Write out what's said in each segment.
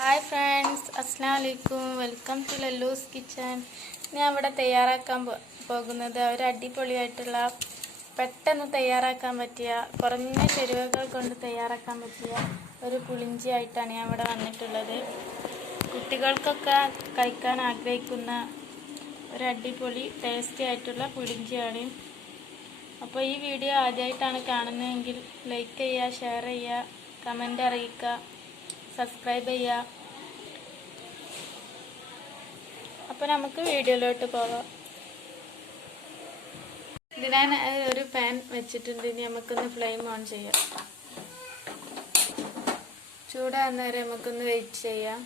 Hi friends, അസ്സലാമു അലൈക്കും. Welcome to Lallu's kitchen. ഞാൻ ഇവിടെ തയ്യാറാക്കാൻ പോകുന്നത് ഒരു അടിപൊളിയായിട്ടുള്ള പെട്ടെന്ന് തയ്യാറാക്കാൻ പറ്റിയ കുറഞ്ഞ ചേരുവകൾ കൊണ്ട് തയ്യാറാക്കാൻ പറ്റിയ ഒരു പുളിഞ്ചി ആയിട്ടാണ് ഞാൻ ഇവിടെ വന്നിട്ടുള്ളത്. കുട്ടികൾക്കൊക്കെ കഴിക്കാൻ ആഗ്രഹിക്കുന്ന ഒരു അടിപൊളി ടേസ്റ്റി ആയിട്ടുള്ള പുളിഞ്ചിയാണ്. അപ്പോൾ ഈ വീഡിയോ ആദ്യമായിട്ടാണ് കാണുന്നതെങ്കിൽ ലൈക്ക് ചെയ്യുക, ഷെയർ ചെയ്യുക, കമൻ്റ് അറിയിക്കുക, സബ്സ്ക്രൈബ് ചെയ്യുക. അപ്പോൾ നമുക്ക് വീഡിയോയിലോട്ട് പോകാം. ഇതിനാണ് ഒരു പാൻ വെച്ചിട്ടുണ്ട്. ഇനി നമുക്കൊന്ന് ഫ്ലെയിം ഓൺ ചെയ്യാം. ചൂടാകുന്ന വരെ നമുക്കൊന്ന് വെയിറ്റ് ചെയ്യാം.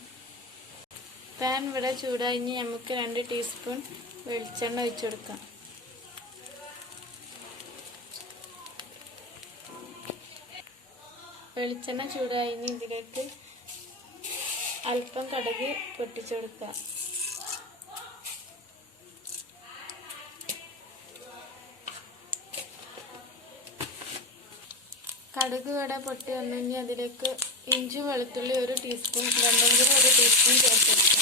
പാൻ ഇവിടെ ചൂടായി. ഇനി നമുക്ക് 2 ടീസ്പൂൺ വെളിച്ചെണ്ണ ഒഴിച്ചു കൊടുക്കാം. വെളിച്ചെണ്ണ ചൂടായി. ഇനി ഇതിലേക്ക് അല്പം കടുക് പൊട്ടിച്ചു കൊടുക്കാം. കടുക് ഇവിടെ പൊട്ടി വന്നെങ്കിൽ അതിലേക്ക് ഇഞ്ചി വെളുത്തുള്ളി 1 ടീസ്പൂൺ, രണ്ടും കൂടി 1 ടീസ്പൂൺ ചേർത്ത് കൊടുക്കാം.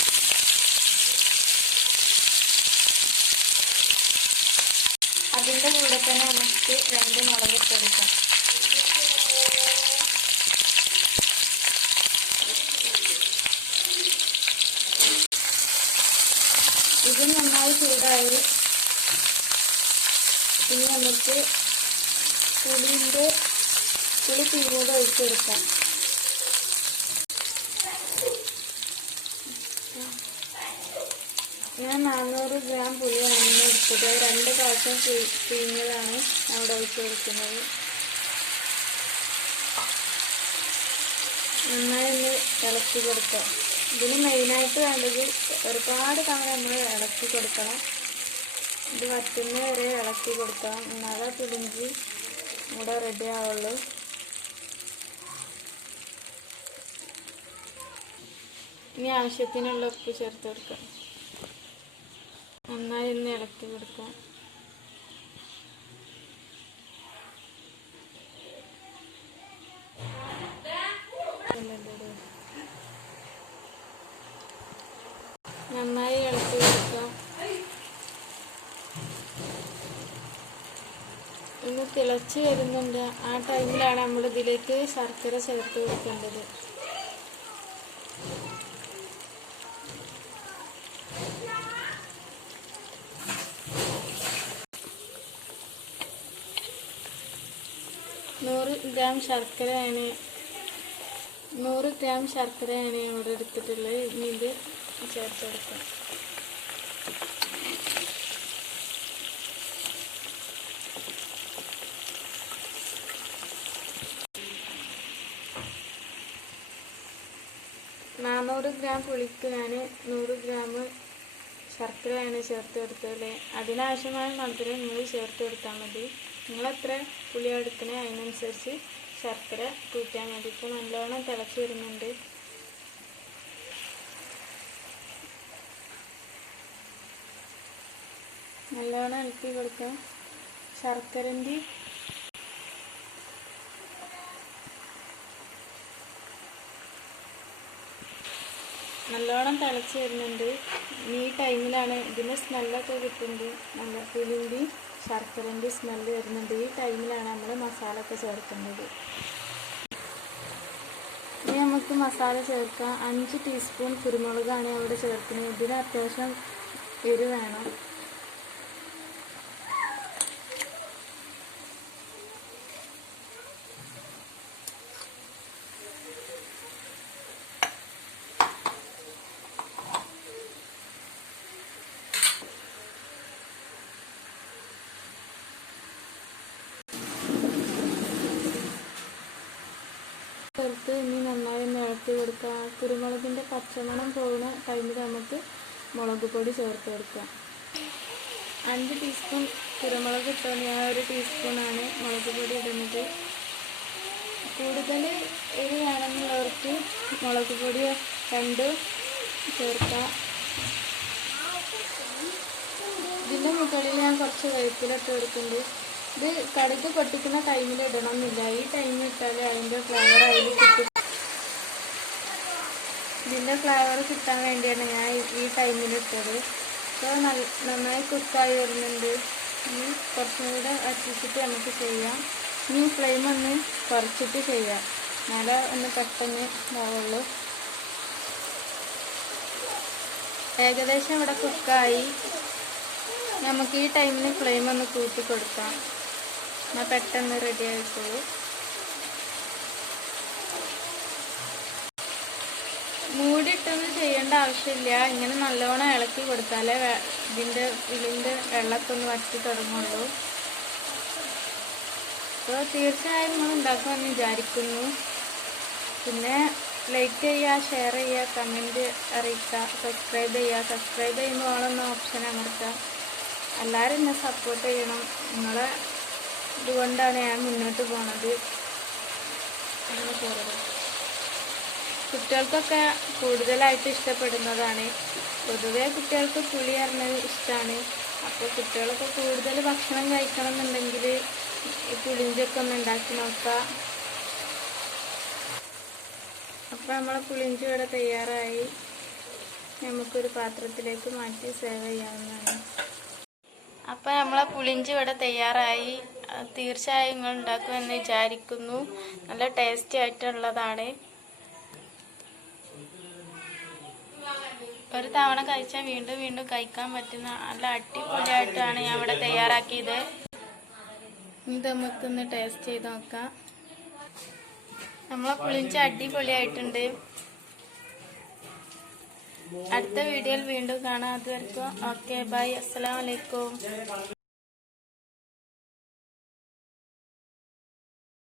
അതിൻ്റെ കൂടെ തന്നെ നമുക്ക് 2 മുളക് ഇട്ടെടുക്കാം. ഇത് നന്നായി ചൂടായി. ഇനി നമുക്ക് പുളി തീരൂടെ ഒഴിച്ചെടുക്കാം. ഞാൻ 400 ഗ്രാം പുളിയാണ് എടുത്തത്. 2 പ്രാവശ്യം പിഴിഞ്ഞതാണ് അവിടെ ഒഴിച്ചു കൊടുക്കുന്നത്. നന്നായി ഒന്ന് ഇളക്കി കൊടുക്കാം. ഇതിന് മെയിനായിട്ട് വേണ്ടത് ഒരുപാട് തവണ നമ്മൾ ഇളക്കി കൊടുക്കണം. ഇത് വറ്റുന്ന വരെ ഇളക്കി കൊടുക്കണം. എന്നാലേ പുളിഞ്ചി ഇവിടെ റെഡി ആവുള്ളൂ. ഇനി ആവശ്യത്തിനുള്ള ഉപ്പ് ചേർത്ത് കൊടുക്കാം. നന്നായി ഒന്ന് ഇളക്കി കൊടുക്കാം. നന്നായി ഇളക്കി കൊടുക്കാം. ഇന്ന് തിളച്ച് വരുന്നുണ്ട്. ആ ടൈമിലാണ് നമ്മൾ ഇതിലേക്ക് ശർക്കര ചേർത്ത് കൊടുക്കേണ്ടത്. നൂറ് ഗ്രാം ശർക്കരയാണ് ഇവിടെ എടുത്തിട്ടുള്ളത്. ഇനി ഇത് ചേർത്ത് കൊടുക്കാം. നാനൂറ് ഗ്രാം പുളിക്ക് ഞാൻ 100 ഗ്രാം ശർക്കരയാണ് ചേർത്ത് കൊടുത്തത്. അതിനാവശ്യമായ മധുരം നിങ്ങൾ ചേർത്ത് കൊടുത്താൽ മതി. നിങ്ങളെത്ര പുളി എടുക്കണേ അതിനനുസരിച്ച് ശർക്കര കൂട്ടിയാൽ മതി. ഇപ്പോൾ നല്ലോണം തിളച്ച് വരുന്നുണ്ട്. നല്ലോണം ഇളക്കി കൊടുക്കാം. ശർക്കരൻ്റെ നല്ലോണം തിളച്ച് വരുന്നുണ്ട്. ഈ ടൈമിലാണ് ഇതിൻ്റെ സ്മെല്ലൊക്കെ കിട്ടുന്നുണ്ട്. നല്ല പുളിൻ്റെ ശർക്കരൻ്റെ സ്മെല്ല് വരുന്നുണ്ട്. ഈ ടൈമിലാണ് നമ്മൾ മസാല ഒക്കെ ചേർക്കേണ്ടത്. ഇനി നമുക്ക് മസാല ചേർക്കാം. 5 ടീസ്പൂൺ കുരുമുളകാണ് അവിടെ ചേർക്കുന്നത്. ഇതിന് അത്യാവശ്യം എരിവ് വേണം. ചേർത്ത് ഇനി നന്നായി ഒന്ന് ഇളക്കി കൊടുക്കുക. കുരുമുളകിൻ്റെ പച്ചമണം പോകുന്ന ടൈമിൽ നമുക്ക് മുളക് പൊടി ചേർത്ത് കൊടുക്കാം. 5 ടീസ്പൂൺ കുരുമുളക് ഇട്ടാൽ ഞാൻ 1 ടീസ്പൂണാണ് മുളക് പൊടി ഇടുന്നത്. കൂടുതൽ എരിവ് വേണമെന്നുള്ളവർക്ക് മുളക് പൊടി 2 ചേർക്കാം. ഇതിൻ്റെ മുകളിൽ ഞാൻ കുറച്ച് വേപ്പിലിട്ട് കൊടുക്കുന്നുണ്ട്. ഇത് കടുക് പൊട്ടിക്കുന്ന ടൈമിൽ ഇടണമെന്നില്ല. ഈ ടൈമിൽ ഇട്ടാൽ അതിൻ്റെ ഫ്ലേവർ അതിൽ കിട്ടും. ഇതിൻ്റെ ഫ്ലേവർ കിട്ടാൻ വേണ്ടിയാണ് ഞാൻ ഈ ടൈമിൽ ഇട്ടത്. അപ്പോൾ നന്നായി കുക്കായി വരുന്നുണ്ട്. ഇനി കുറച്ചും കൂടെ വറ്റിച്ചിട്ട് നമുക്ക് ചെയ്യാം. ഇനി ഫ്ലെയിം ഒന്ന് കുറച്ചിട്ട് ചെയ്യാം, എന്നാലേ ഒന്ന് പെട്ടെന്ന് ഇതാവുള്ളൂ. ഏകദേശം ഇവിടെ കുക്കായി. നമുക്ക് ഈ ടൈമിന് ഫ്ലെയിം ഒന്ന് കൂട്ടി കൊടുക്കാം, എന്നാൽ പെട്ടെന്ന് റെഡി ആയിക്കോളൂ. മൂടിയിട്ടൊന്നും ചെയ്യേണ്ട ആവശ്യമില്ല. ഇങ്ങനെ നല്ലോണം ഇളക്കി കൊടുത്താലേ ഇതിൻ്റെ വെള്ളമൊക്കെ ഒന്ന് വറ്റി തുടങ്ങുള്ളൂ. അപ്പോൾ തീർച്ചയായും നിങ്ങൾ ഉണ്ടാക്കുമെന്ന് വിചാരിക്കുന്നു. പിന്നെ ലൈക്ക് ചെയ്യുക, ഷെയർ ചെയ്യുക, കമൻറ്റ് അറിയിക്കുക, സബ്സ്ക്രൈബ് ചെയ്യുക. സബ്സ്ക്രൈബ് ചെയ്യുമ്പോൾ ഓളൊന്ന് ഓപ്ഷൻ അമർത്തുക. എല്ലാവരും എന്നെ സപ്പോർട്ട് ചെയ്യണം. നിങ്ങളെ ഇതുകൊണ്ടാണ് ഞാൻ മുന്നോട്ട് പോണത്. കുട്ടികൾക്കൊക്കെ കൂടുതലായിട്ട് ഇഷ്ടപ്പെടുന്നതാണ്. പൊതുവേ കുട്ടികൾക്ക് പുളി അറിഞ്ഞത് ഇഷ്ടമാണ്. അപ്പോൾ കുട്ടികളൊക്കെ കൂടുതൽ ഭക്ഷണം കഴിക്കണം എന്നുണ്ടെങ്കിൽ ഈ പുളിഞ്ചൊക്കെ ഒന്ന് ഉണ്ടാക്കി നോക്കുക. അപ്പോൾ നമ്മളെ പുളിഞ്ചി ഇവിടെ തയ്യാറായി. നമുക്കൊരു പാത്രത്തിലേക്ക് മാറ്റി സേവ് ചെയ്യാവുന്നതാണ്. അപ്പോൾ നമ്മളെ പുളിഞ്ചി ഇവിടെ തയ്യാറായി. തീർച്ചയായും നിങ്ങൾ ഉണ്ടാക്കുമെന്ന് വിചാരിക്കുന്നു. നല്ല ടേസ്റ്റി ആയിട്ടുള്ളതാണ്. ഒരു തവണ കഴിച്ചാൽ വീണ്ടും വീണ്ടും കഴിക്കാൻ പറ്റുന്ന നല്ല അടിപൊളിയായിട്ടാണ് ഞാൻ ഇവിടെ തയ്യാറാക്കിയത്. ഇത് നമുക്കൊന്ന് ടേസ്റ്റ് ചെയ്ത് നോക്കാം. നമ്മളെ പുളിഞ്ചി അടിപൊളിയായിട്ടുണ്ട്. അടുത്ത വീഡിയോയിൽ വീണ്ടും കാണാം. അതുവരെക്കും ഓക്കെ, ബൈ, അസ്സലാമു അലൈക്കും.